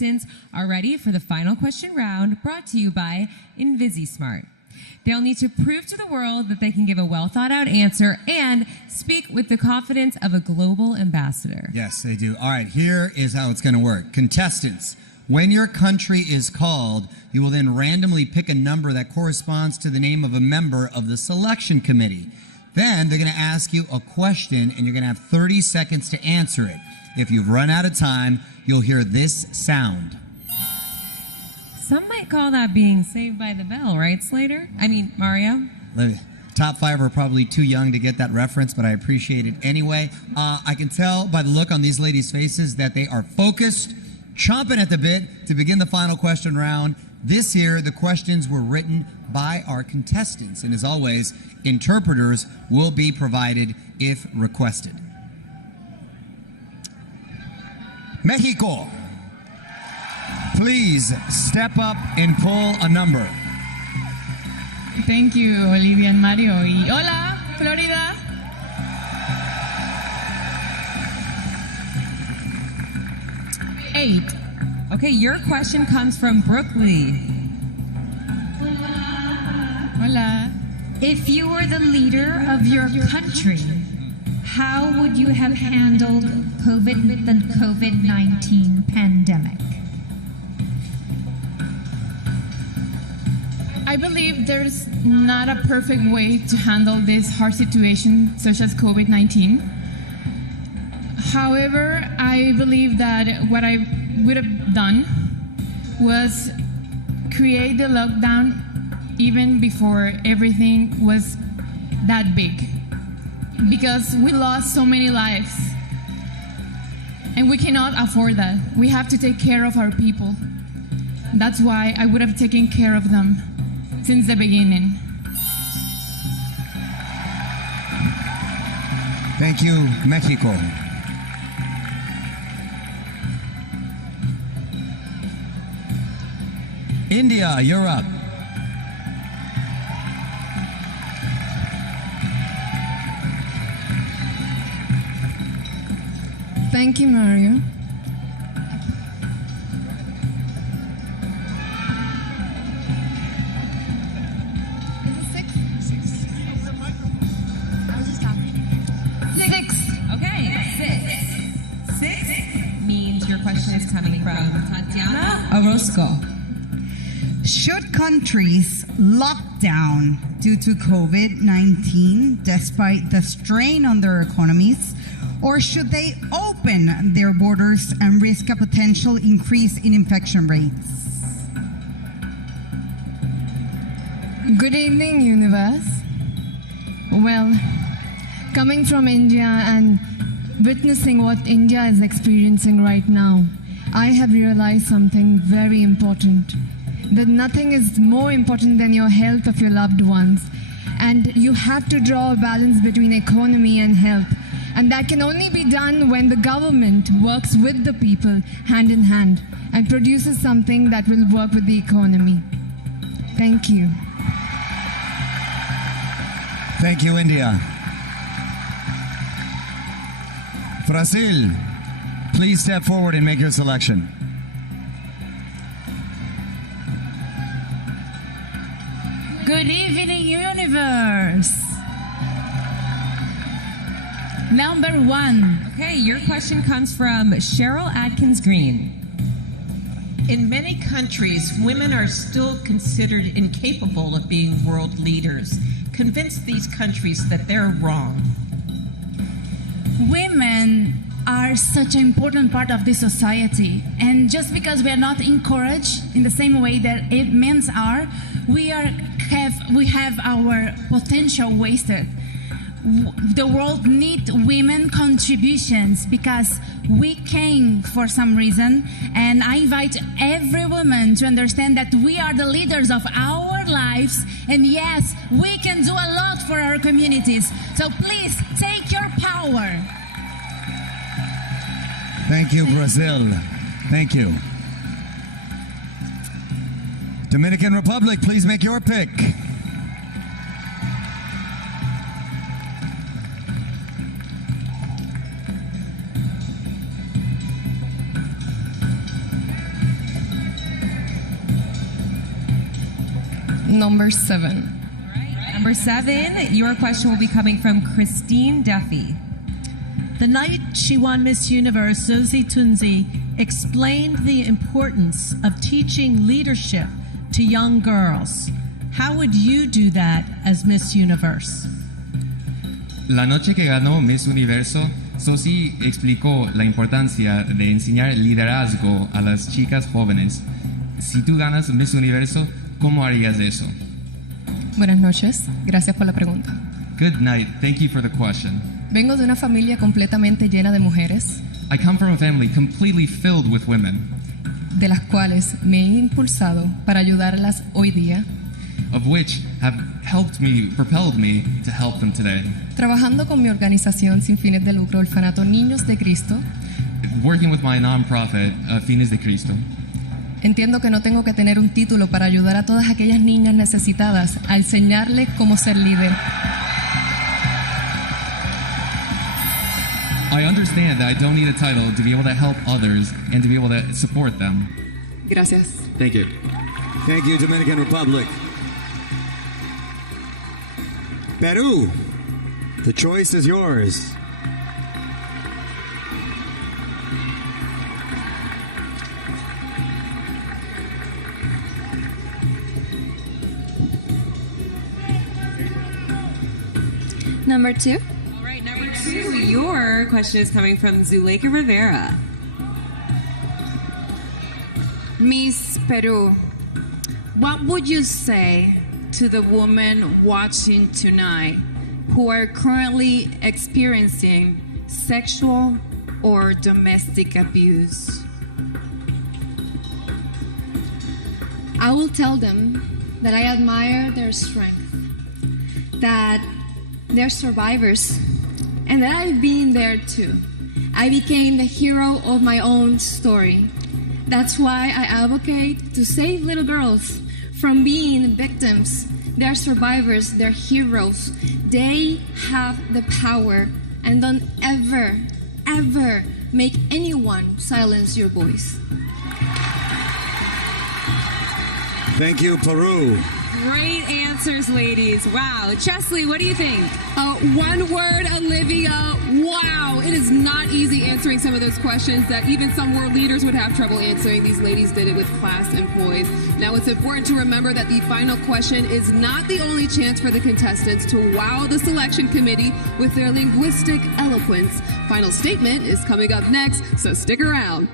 contestants are ready for the final question round brought to you by InvisiSmart. They'll need to prove to the world that they can give a well-thought-out answer and speak with the confidence of a global ambassador. Yes, they do. All right, here is how it's going to work. Contestants, when your country is called, you will then randomly pick a number that corresponds to the name of a member of the selection committee. Then they're going to ask you a question, and you're going to have 30 seconds to answer it. If you've run out of time, you'll hear this sound. Some might call that being saved by the bell, right, Slater? I mean, Mario? Top five are probably too young to get that reference, but I appreciate it anyway. I can tell by the look on these ladies' faces that they are focused, chomping at the bit to begin the final question round. This year, the questions were written by our contestants, and as always, interpreters will be provided if requested. Mexico, please step up and pull a number. Thank you, Olivia and Mario. Y hola, Florida. Eight. Okay, your question comes from Brooke Lee. Hola. If you were the leader of your country, how would you have handled the COVID-19 pandemic? I believe there's not a perfect way to handle this hard situation, such as COVID-19. However, I believe that what I would have done was create the lockdown even before everything was that big, because we lost so many lives and we cannot afford that. We have to take care of our people. That's why I would have taken care of them since the beginning. Thank you, Mexico. India, you're up. Thank you, Mario. Orozco. Should countries lock down due to COVID-19 despite the strain on their economies, or should they open their borders and risk a potential increase in infection rates? Good evening, universe. Well, coming from India and witnessing what India is experiencing right now, I have realized something very important, that nothing is more important than your health of your loved ones. And you have to draw a balance between economy and health. And that can only be done when the government works with the people hand in hand and produces something that will work with the economy. Thank you. Thank you, India. Brazil, please step forward and make your selection. Good evening, universe. Number one. Okay, your question comes from Cheryl Atkins Green. In many countries, women are still considered incapable of being world leaders. Convince these countries that they're wrong. Women are such an important part of this society, and just because we are not encouraged in the same way that men are, we have our potential wasted. The world needs women contributions because we came for some reason, and I invite every woman to understand that we are the leaders of our lives, and yes, we can do a lot for our communities. So please take your power. Thank you, Brazil. Thank you. Dominican Republic, please make your pick. Number 7. Number 7, your question will be coming from Christine Duffy. The night she won Miss Universe, Zosie Tunzi explained the importance of teaching leadership to young girls. How would you do that as Miss Universe? La noche que ganó Miss Universo, Zosie explicó la importancia de enseñar liderazgo a las chicas jóvenes. Si tú ganas Miss Universo, ¿cómo harías eso? Buenas noches, gracias por la pregunta. Good night. Thank you for the question. Vengo de una familia completamente llena de mujeres, I come from a family completely filled with women, de las cuales me he impulsado para ayudarlas hoy día, of which have propelled me to help them today. trabajando con mi organización sin fines de lucro, Orfanato Niños de Cristo. Working with my nonprofit, Fines de Cristo. Entiendo que no tengo que tener un título para ayudar a todas aquellas niñas necesitadas a enseñarles cómo ser líder. I understand that I don't need a title to be able to help others and to be able to support them. Gracias. Thank you. Thank you, Dominican Republic. Peru, the choice is yours. Number 2. All right, number 2, your question is coming from Zuleika Rivera. Miss Peru, what would you say to the women watching tonight who are currently experiencing sexual or domestic abuse? I will tell them that I admire their strength, that they're survivors, and that I've been there too. I became the hero of my own story. That's why I advocate to save little girls from being victims. They're survivors, they're heroes. They have the power, and don't ever, ever make anyone silence your voice. Thank you, Peru. Great answers, ladies. Wow. Chesley, what do you think? One word, Olivia. Wow. It is not easy answering some of those questions that even some world leaders would have trouble answering. These ladies did it with class and poise. Now, it's important to remember that the final question is not the only chance for the contestants to wow the selection committee with their linguistic eloquence. Final statement is coming up next, so stick around.